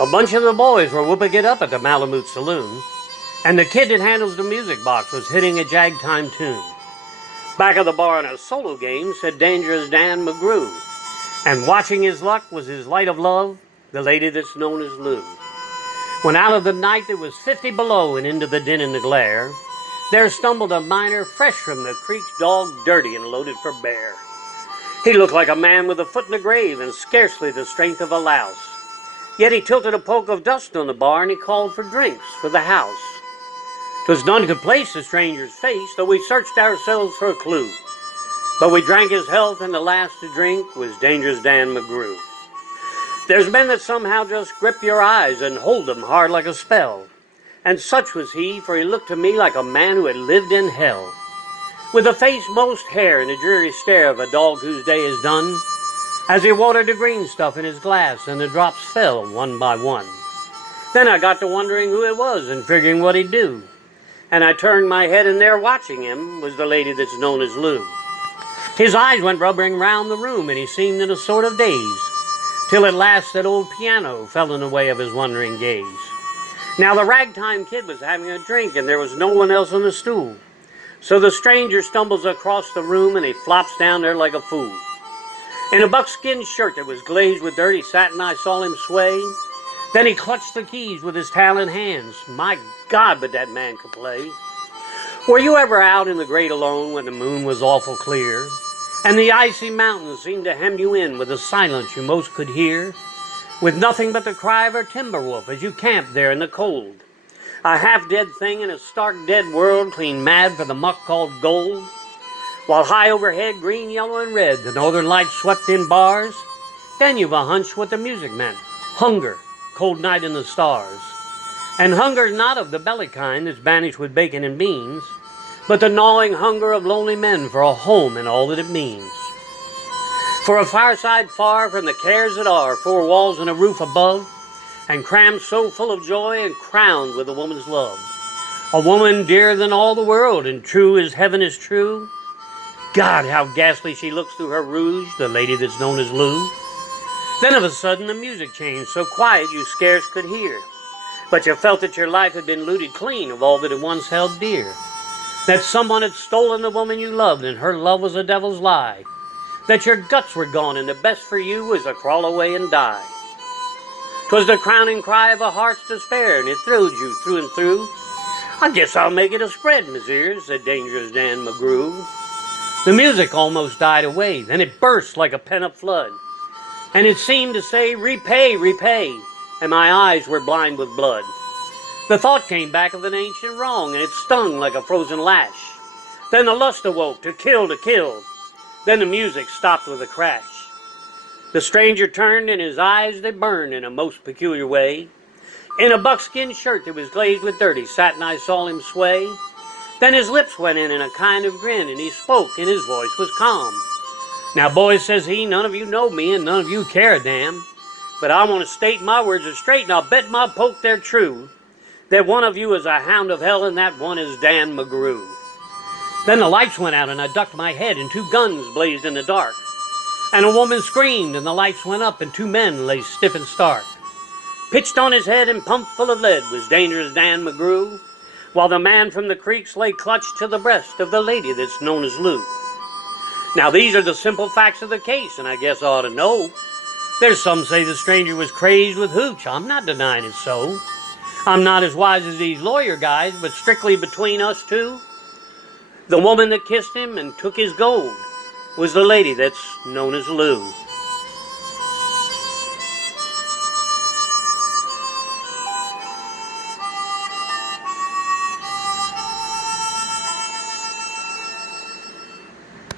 A bunch of the boys were whooping it up at the Malamute Saloon, and the kid that handles the music box was hitting a jagtime tune. Back of the bar in a solo game sat Dangerous Dan McGrew, and watching his luck was his light of love, the lady that's known as Lou. When out of the night it was 50 below and into the din and the glare, there stumbled a miner fresh from the creek's dog dirty and loaded for bear. He looked like a man with a foot in the grave and scarcely the strength of a louse. Yet he tilted a poke of dust on the bar and he called for drinks for the house. 'Twas none could place the stranger's face, though we searched ourselves for a clue. But we drank his health, and the last to drink was Dangerous Dan McGrew. There's men that somehow just grip your eyes and hold them hard like a spell. And such was he, for he looked to me like a man who had lived in hell. With a face most hair and a dreary stare of a dog whose day is done, as he watered the green stuff in his glass and the drops fell one by one. Then I got to wondering who it was and figuring what he'd do. And I turned my head, and there watching him was the lady that's known as Lou. His eyes went rubbering round the room and he seemed in a sort of daze, till at last that old piano fell in the way of his wondering gaze. Now the ragtime kid was having a drink and there was no one else on the stool. So the stranger stumbles across the room and he flops down there like a fool. In a buckskin shirt that was glazed with dirt, he sat and I saw him sway. Then he clutched the keys with his talon hands. My God, but that man could play. Were you ever out in the great alone when the moon was awful clear, and the icy mountains seemed to hem you in with a silence you most could hear, with nothing but the cry of a timber wolf as you camped there in the cold, a half-dead thing in a stark dead world, clean mad for the muck called gold? While high overhead, green, yellow, and red, the northern lights swept in bars, then you've a hunch what the music meant. Hunger, cold night in the stars. And hunger's not of the belly kind that's banished with bacon and beans, but the gnawing hunger of lonely men for a home and all that it means. For a fireside far from the cares that are, four walls and a roof above, and crammed so full of joy and crowned with a woman's love. A woman dearer than all the world and true as heaven is true. God, how ghastly she looks through her rouge, the lady that's known as Lou. Then of a sudden the music changed, so quiet you scarce could hear. But you felt that your life had been looted clean of all that it once held dear. That someone had stolen the woman you loved and her love was a devil's lie. That your guts were gone and the best for you was to crawl away and die. 'Twas the crowning cry of a heart's despair and it thrilled you through and through. I guess I'll make it a spread, Miss Ears, said Dangerous Dan McGrew. The music almost died away, then it burst like a pent-up flood. And it seemed to say, repay, repay, and my eyes were blind with blood. The thought came back of an ancient wrong, and it stung like a frozen lash. Then the lust awoke, to kill, to kill. Then the music stopped with a crash. The stranger turned, and his eyes they burned in a most peculiar way. In a buckskin shirt that was glazed with dirt, he sat and I saw him sway. Then his lips went in a kind of grin, and he spoke, and his voice was calm. Now, boys, says he, none of you know me, and none of you care a damn. But I want to state my words are straight, and I'll bet my poke they're true, that one of you is a hound of hell, and that one is Dan McGrew. Then the lights went out, and I ducked my head, and two guns blazed in the dark. And a woman screamed, and the lights went up, and two men lay stiff and stark. Pitched on his head and pumped full of lead was Dangerous Dan McGrew, while the man from the creeks lay clutched to the breast of the lady that's known as Lou. Now these are the simple facts of the case, and I guess I ought to know. There's some say the stranger was crazed with hooch. I'm not denying it's so. I'm not as wise as these lawyer guys, but strictly between us two, the woman that kissed him and took his gold was the lady that's known as Lou.